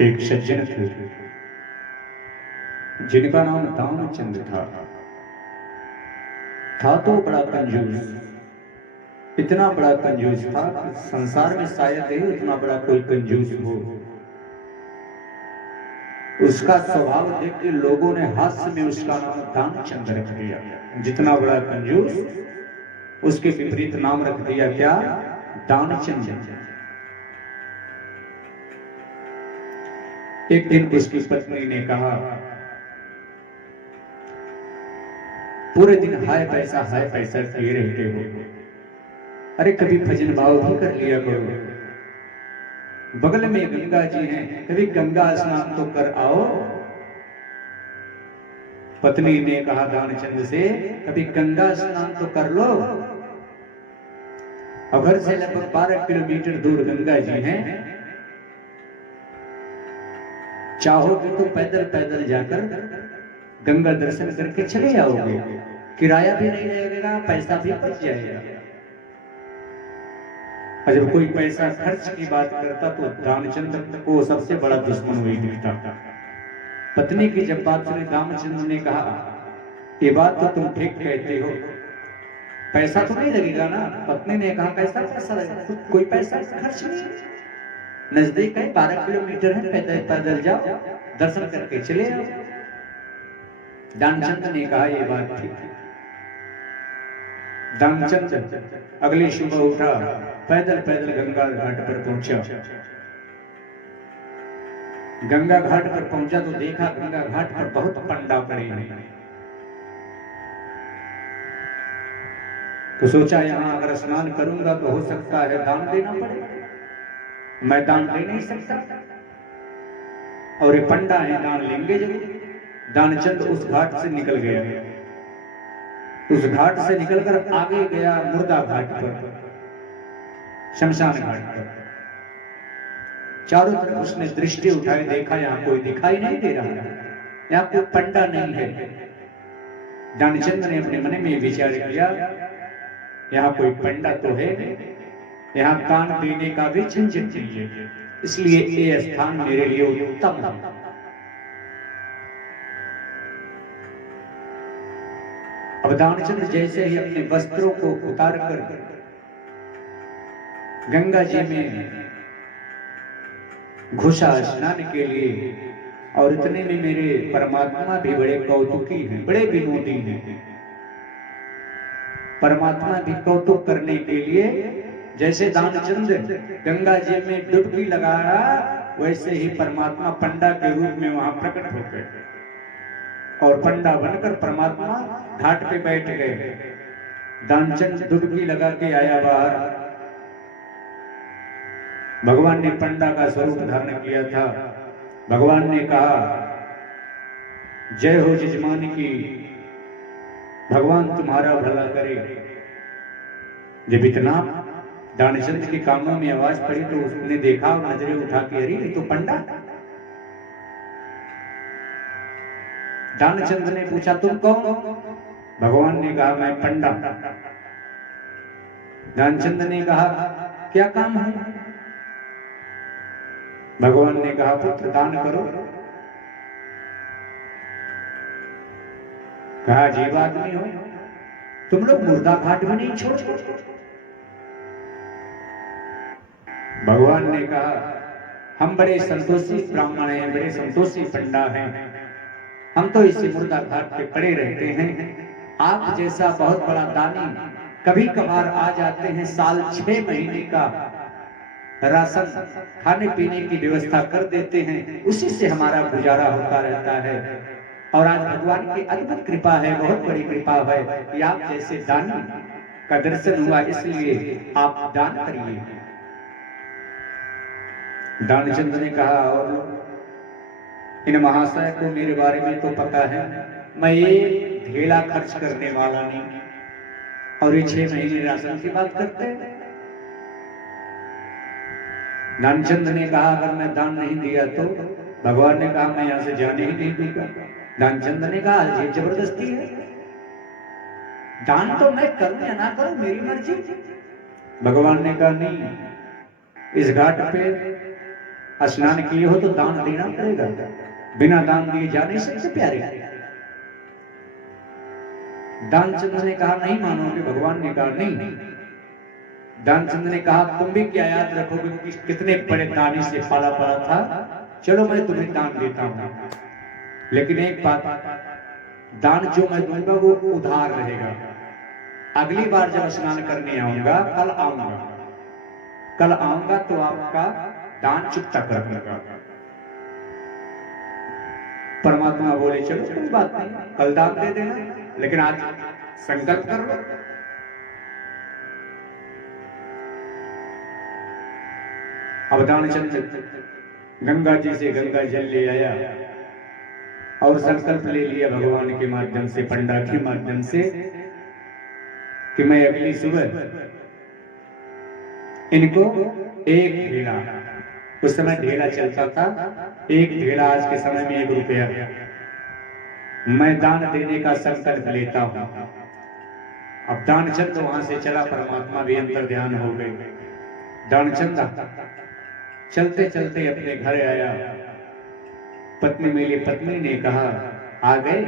एक सज्जन थे जिनका नाम दामचंद था तो बड़ा कंजूस, इतना बड़ा कंजूस था कि संसार में शायद ही उतना बड़ा कोई कंजूस हो। उसका स्वभाव देख के लोगों ने हास्य में उसका नाम दामचंद रख दिया। जितना बड़ा कंजूस उसके विपरीत नाम रख दिया, क्या? दानचंद। एक दिन उसकी पत्नी ने कहा, पूरे दिन हाय पैसा किए रहते हो, अरे कभी भजन भाव भी कर लिया करो। बगल में गंगा जी हैं, कभी गंगा स्नान तो कर आओ। पत्नी ने कहा दानचंद से, कभी गंगा स्नान तो कर लो। और घर से लगभग 12 किलोमीटर दूर गंगा जी हैं, चाहोगे तो पैदल पैदल जाकर गंगा दर्शन करके चले आओगे, किराया भी नहीं लगेगा, पैसा भी बच जाएगा। और जब कोई पैसा खर्च की बात करता तो दानचंद को सबसे बड़ा दुश्मन वही दिखता। पत्नी की जब बात सुनी, दानचंद ने कहा, ये बात तो तुम ठीक कहते हो, पैसा तो नहीं लगेगा ना? पत्नी ने कहा, कैसा पैसा लगेगा, कोई पैसा खर्च नहीं, नजदीक है, 12 किलोमीटर है, पैदल पैदल जाओ, दर्शन करके चले आओ। दानचंद ने कहा, ये बात ठीक है। दानचंद अगली सुबह उठा, पैदल पैदल गंगा घाट पर पहुंचा। गंगा घाट पर पहुंचा तो देखा गंगा घाट पर बहुत पंडा पड़े हैं। तो सोचा यहां अगर स्नान करूंगा तो हो सकता है दान देना पड़े, मैं दान दे नहीं सकता, और ये पंडा है, दान लेंगे जरूर। दानचंद उस घाट से निकल गया, उस घाट से निकलकर आगे गया मुर्दा घाट पर, शमशान घाट पर। चारों तरफ उसने दृष्टि उठाई, देखा यहां कोई दिखाई नहीं दे रहा है, यहां कोई पंडा नहीं है। दानचंद ने अपने मन में विचार किया, यहां कोई पंडा तो है, यहां दान देने का भी झंझट नहीं है, इसलिए ये स्थान मेरे लिए उत्तम है। अब दानचंद जैसे ही अपने वस्त्रों को उतारकर गंगा जी में घुसा स्नान के लिए, और इतने में मेरे परमात्मा भी बड़े कौतुकी हैं, बड़े विनोदी हैं। परमात्मा भी कौतुक करने के लिए जैसे दानचंद गंगा जी में डुबकी लगाया, वैसे ही परमात्मा पंडा के रूप में वहां प्रकट हो गए, और पंडा बनकर परमात्मा घाट पे बैठ गए। दानचंद डुबकी लगा के आया बाहर, भगवान ने पंडा का स्वरूप धारण किया था। भगवान ने कहा, जय हो जजमान की, भगवान तुम्हारा भला करे। जब इतना दानचंद के कानों में आवाज पड़ी तो उसने देखा और नजरें उठा के, अरे ये तो पंडा। दानचंद ने पूछा, तुम कौन? भगवान ने कहा, मैं पंडा। दानचंद ने कहा, क्या काम है? भगवान ने कहा, पुत्र दान करो। कहा, अजीब आदमी हो, तुम लोग मुर्दा घाट भी नहीं छोड़ते। भगवान ने कहा, हम बड़े संतोषी ब्राह्मण हैं, बड़े संतोषी पंडा हैं, हम तो इसी मुर्दा घाट पे पड़े रहते हैं। आप जैसा बहुत बड़ा दानी कभी कभार आ जाते हैं, साल 6 महीने का राशन खाने पीने की व्यवस्था कर देते हैं, उसी से हमारा गुजारा होता रहता है। और आज भगवान की अद्भुत कृपा है, बहुत बड़ी कृपा है कि आप जैसे दानी का दर्शन हुआ, इसलिए आप दान करिए। दानचंद ने कहा, और इन महाशय को मेरे बारे में तो पता है, मैं ये ढेला खर्च करने वाला नहीं, और ये 6 महीने राशन की बात करते हैं। दानचंद ने कहा, अगर मैं दान नहीं दिया तो? भगवान ने कहा, मैं यहां से जाने ही नहीं दूंगा। दानचंद ने कहा, ये जबरदस्ती है, दान तो मैं करूं या ना करूं, मेरी मर्जी। भगवान ने कहा, नहीं, इस घाट पे स्नान किए हो तो दान देना पड़ेगा, बिना दान दिए जा नहीं सकते प्यारे। दानचंद ने कहा नहीं मानोगे? भगवान ने कहा नहीं। दानचंद ने कहा तुम भी क्या याद रखोगे कि कितने बड़े दानी से पाला पड़ा था, चलो मैं तुम्हें दान देता हूं, लेकिन एक बात, दान जो मैं दूंगा वो उधार रहेगा। अगली बार जब स्नान करने आऊंगा, कल आऊंगा तो आपका दान चुकता कर दूंगा। परमात्मा बोले चलो कोई बात नहीं, कल दान दे देना, लेकिन आज संकल्प कर लो। अब दानचंद गंगा जी से गंगा जल ले आया और संकल्प ले लिया भगवान के माध्यम से, पंडा के माध्यम से, कि मैं अगली सुबह इनको एक ढेला, उस समय ढेला चलता था, एक ढेला आज के समय में 1 रुपया, मैं दान देने का संकल्प लेता हूं। अब दानचंद वहां से चला, परमात्मा भी अंतर ध्यान हो गए। दानचंद चलते चलते अपने घर आया, पत्नी मेरी पत्नी ने कहा आ गए,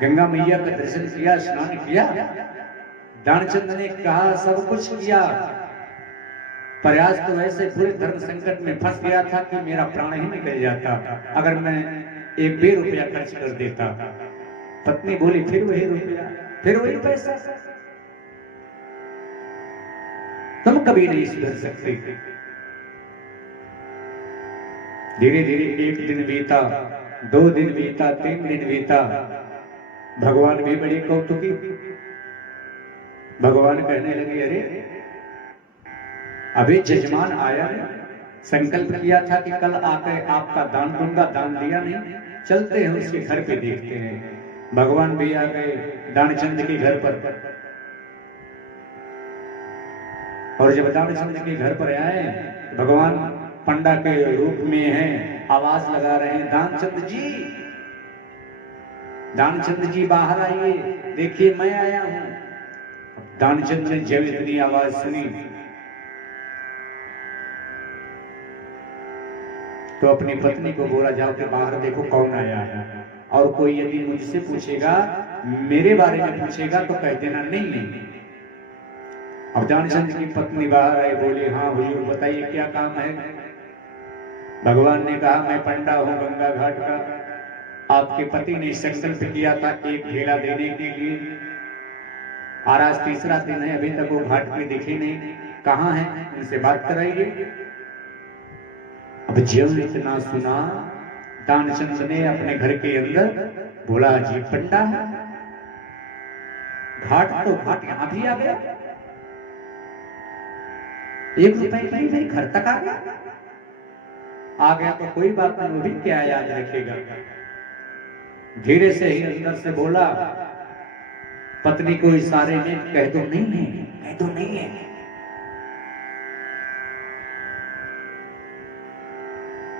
गंगा मैया का दर्शन किया, स्नान किया? दानचंद ने कहा सब कुछ किया, प्रयास तो ऐसे पूरे धर्म संकट में फंस गया था कि मेरा प्राण ही निकल जाता अगर मैं 1 रुपया खर्च कर देता। पत्नी बोली फिर वही रुपया, फिर वही पैसा, तुम कभी नहीं सुधर सकते। धीरे धीरे 1 दिन बीता, 2 दिन बीता, 3 दिन बीता, भगवान भी बड़ी कौतुकी। भगवान कहने लगे अरे अभी जजमान आया है, संकल्प किया था कि कल आकर आपका दान दूंगा, दान दिया नहीं, चलते हैं उसके घर पे देखते हैं। भगवान भी आ गए दानचंद के घर पर, और जब दानचंद के घर पर आए, भगवान पंडा के रूप में हैं, आवाज लगा रहे हैं दानचंद जी, दानचंद जी बाहर आइए, देखिए मैं आया हूं। दानचंद ने जब इतनी आवाज सुनी तो अपनी पत्नी को बोला जाओ के बाहर देखो कौन आया है, और कोई यदि मुझसे पूछेगा, मेरे बारे में पूछेगा तो कह देना नहीं। अब दानचंद की पत्नी बाहर आई, बोली हाँ हुजूर बताइए क्या काम है। भगवान ने कहा मैं पंडा हूं गंगा घाट का, आपके पति ने संकल्प किया था 1 ढेला देने के लिए, और आज 3रा दिन है, अभी तक वो घाट पे दिखे नहीं, कहाँ है, उनसे बात कराइए। अब जब इतना सुना, दानचंद ने अपने घर के अंदर बोला जी पंडा है, घाट तो घाट यहां भी आ गया, 1 रुपए के लिए मेरे घर तक आ गया तो कोई बात नहीं, वो भी क्या याद रखेगा। धीरे से ही अंदर से बोला, पत्नी को इशारे में कह दो नहीं है, कह दो नहीं है।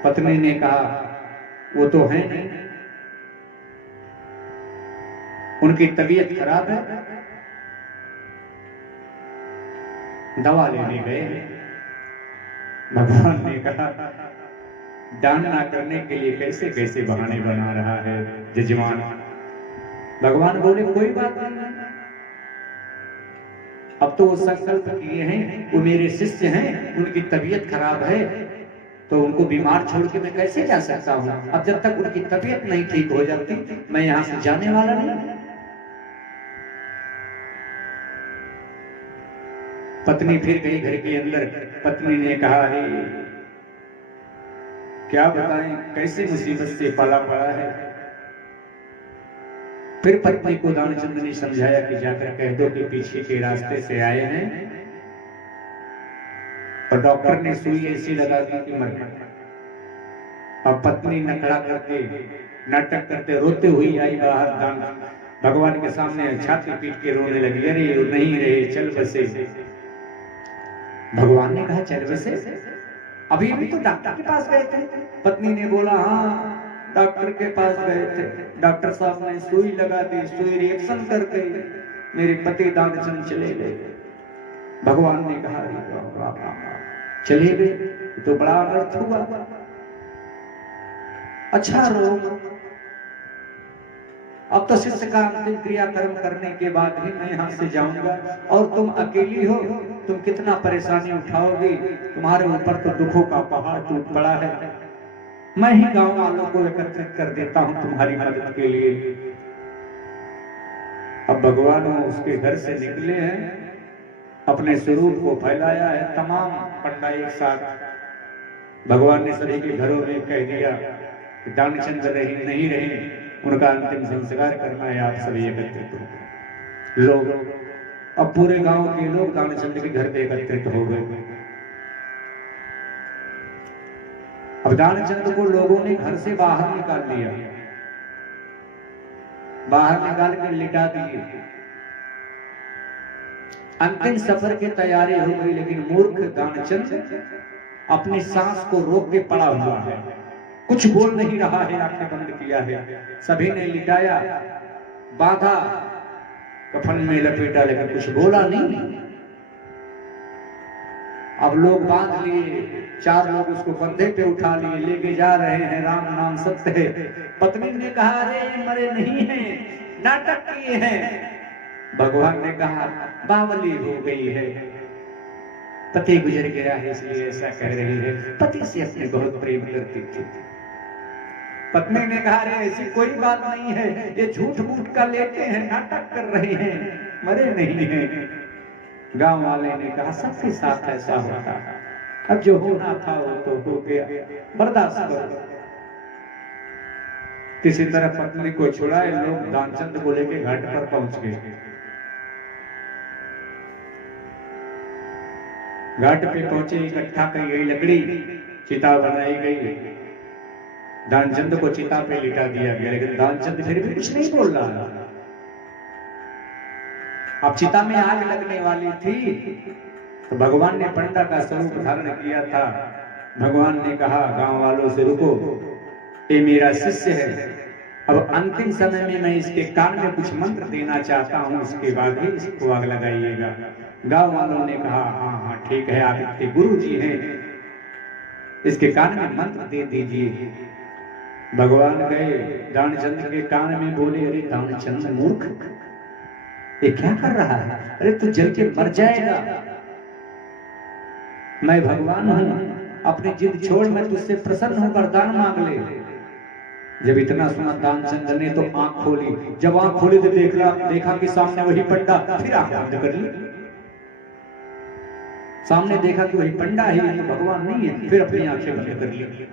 पत्नी ने कहा वो तो है नहीं, उनकी तबीयत खराब है, दवा लेने गए। भगवान ने कहा दान ना करने के लिए कैसे कैसे बहाने बना रहा है जजमान। भगवान बोले कोई बात नहीं, अब तो वो संकल्प किए हैं, वो मेरे शिष्य हैं, उनकी तबीयत खराब है तो उनको बीमार छोड़ के मैं कैसे जा सकता हूं। अब जब तक उनकी तबीयत नहीं ठीक हो जाती मैं यहां से जाने वाला नहीं। पत्नी फिर गई घर के अंदर। पत्नी ने कहा अरे क्या बताएं कैसे मुसीबत से पाला पड़ा है। फिर पत्नी को दानचंद ने समझाया कि जाकर कह दो कि पीछे के रास्ते से आए हैं और डॉक्टर ने सुई ऐसी लगा दी कि मर गया। अब पत्नी नखड़ा करके नाटक करते रोते हुई आई बाहर, दान भगवान के सामने छाती पीट के रोने लगी, अरे नहीं रहे चल बसे। भगवान ने कहा चल बसे, अभी भी तो डॉक्टर के पास गए थे। पत्नी ने बोला हाँ डॉक्टर के पास गए थे, डॉक्टर साहब ने सुई लगा दी, सुई रिएक्शन कर गई, मेरे पति दानचंद चले गए। भगवान ने कहा चले गए तो बड़ा अनर्थ हुआ। अच्छा लोग, अब तो शिष्य का अंतिम क्रियाकर्म करने के बाद ही मैं यहाँ से जाऊंगा, और तुम अकेली हो, तुम कितना परेशानी उठाओगी, तुम्हारे ऊपर तो दुखों का पहाड़ टूट पड़ा है। मैं ही गांव वालों को एकत्रित कर देता हूं तुम्हारी मदद के लिए। अब भगवान उसके घर से निकले हैं, अपने स्वरूप को फैलाया है, तमाम पंडा एक साथ। भगवान ने सभी के घरों में कह दिया कि दानचंद रहे नहीं रहे, उनका अंतिम संस्कार करना है, आप सभी एकत्रित हो। लोग, अब पूरे गांव के लोग दानचंद के घर पे एकत्रित हो गए। अब दानचंद को लोगों ने घर से बाहर निकाल दिया, बाहर निकाल के लिटा दिए। अंतिम सफर की तैयारी हो गई, लेकिन मूर्ख दानचंद अपनी सांस को रोक के पड़ा हुआ है, कुछ बोल नहीं रहा है, आंखें बंद किया है। सभी ने लिटाया, बांधा, कफन में लपेटा, लेकिन कुछ बोला नहीं। अब लोग बांध लिए, 4 लोग उसको कंधे पे उठा लिए, लेके जा रहे हैं, राम नाम सत्य है। पत्नी ने कहा, अरे मरे नहीं है, नाटक किए हैं। भगवान ने कहा, बावली हो गई है, पति गुजर गया है इसलिए ऐसा कह रही है। पति से अपने बहुत प्रेम करती थी। पत्नी ने कहा, अरे ऐसी कोई बात नहीं है, ये झूठ मूठ का लेते हैं, नाटक कर रहे हैं, मरे नहीं है। गांव वाले ने कहा, सबके साथ ऐसा होता, अब जो होना था वो तो हो गया, बर्दाश्त करो। किसी तरह पत्नी को छुड़ाए, लोग दानचंद को लेके घाट पर पहुंच गए। घाट पे पहुंचे, इकट्ठा की गई लकड़ी, चिता बनाई गई, दानचंद को चिता पे लिटा दिया गया, लेकिन दानचंद फिर भी कुछ नहीं बोल रहा। अब चिता में आग लगने वाली थी, तो भगवान ने पंडा का स्वरूप धारण किया था। भगवान ने कहा गांव वालों से, रुको, ये मेरा शिष्य है, अब अंतिम समय में मैं इसके कान में कुछ मंत्र देना चाहता हूं, उसके बाद ही इसको आग लगाइएगा। गांव वालों ने कहा, हाँ हाँ ठीक है, आप इसके गुरु जी हैं, इसके कान में मंत्र दे दीजिए। भगवान गए, दानचंद के कान में बोले, अरे दानचंद मूर्ख, ये क्या कर रहा है, अरे तू जल के मर जाएगा, मैं भगवान हूं, अपनी जिद छोड़, मैं तुझसे प्रसन्न हूं, वरदान मांग ले। जब इतना सुना दानचंद ने तो आंख खोली, जब आंख खोली तो देखा कि सामने वही पंडा, फिर आंख बंद कर ली। सामने देखा कि वही पंडा ही है, भगवान नहीं है, फिर अपनी आंखें बंद कर ली।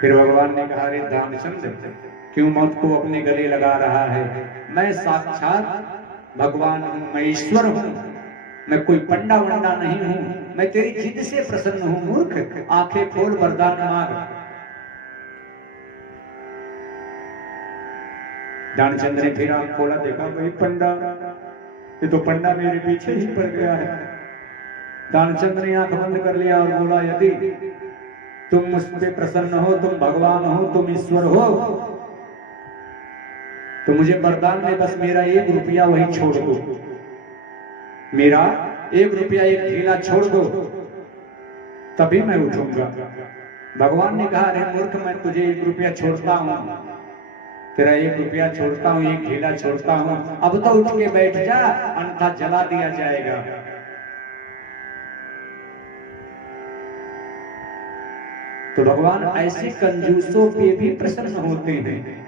फिर भगवान ने कहा, अरे दानचंद, क्यों मौत को अपने गले लगा रहा है, मैं साक्षात भगवान हूं, मैं ईश्वर हूं, मैं कोई पंडा वंडा नहीं हूं, मैं तेरी जिद से प्रसन्न हूं। मूर्ख, आंखें खोल, वरदान मांग। दानचंद ने फिर आंख खोला, देखा वही पंडा, ये तो पंडा मेरे पीछे ही पड़ गया है। दानचंद ने आंख बंद कर लिया और बोला, यदि तुम मुझ पे प्रसन्न हो, तुम भगवान हो, तुम ईश्वर हो, तो मुझे वरदान में बस मेरा 1 रुपया वही छोड़ दो, मेरा 1 रुपया, 1 ढीला छोड़ दो, तभी मैं उठूंगा। भगवान ने कहा, अरे मूर्ख, मैं तुझे 1 रुपया छोड़ता हूं, तेरा 1 रुपया छोड़ता हूं, 1 ढीला छोड़ता हूं, अब तो उठ के बैठ जा, अन्यथा जला दिया जाएगा। तो भगवान ऐसे कंजूसों पे भी प्रसन्न होते हैं।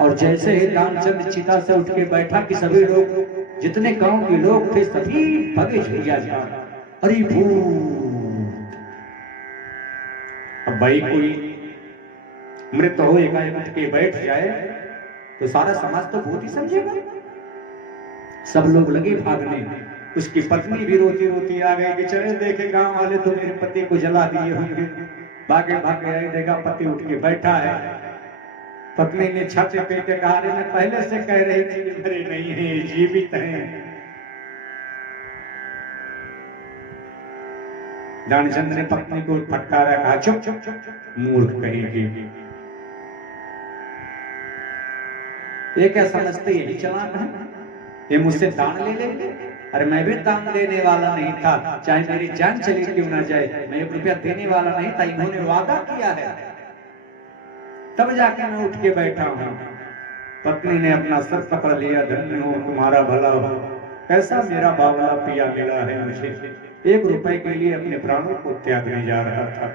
और जैसे ही दानचंद चिता से उठ के बैठा कि सभी लोग, जितने गांव के लोग थे, सभी भगे झुरिया जा, अरे भूत। अब भाई कोई मृत हो, एकाएक उठ के बैठ जाए तो सारा समाज तो भूत ही समझेगा। सब लोग लगे भागने, उसकी पत्नी भी रोती रोती आ गई कि चले देखे गांव वाले तो मेरे पति को जला दिए होंगे। भागे भागे आई, देखा पति उठ के बैठा है। पत्नी ने छाती पे के कहा, मैं पहले से कह रही थी कि मरे नहीं है, जीवित हैं। दानचंद ने पत्नी को फटकारा, कहा, चुप चुप चुप, मूर्ख कहेगी, ये क्या समझते, यही चालाक है, ये मुझसे दान ले लेंगे अरे मैं भी दान देने वाला नहीं था, चाहे मेरी जान चली क्यों ना जाए, मैं 1 रुपया देने वाला नहीं था, इन्होंने वादा किया है, तब जाके मैं उठ के बैठा हूं। पत्नी ने अपना सर पकड़ लिया, धन्य हो तुम्हारा भला हो, कैसा मेरा बावला पिया मिला है मुझे, 1 रुपए के लिए अपने प्राणों को त्यागने जा रहा था।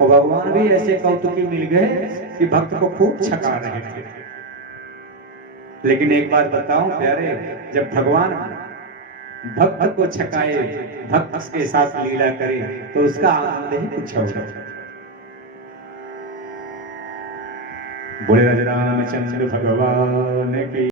और भगवान भी ऐसे कौतुकी मिल गए कि भक्त को खूब छका रहे थे। लेकिन एक बात बताऊं प्यारे, जब भगवान भक्त को छकाए, भक्त के साथ लीला करे, तो उसका आनंद ही कुछ और है। बोले राजरामचंद्र भगवान की।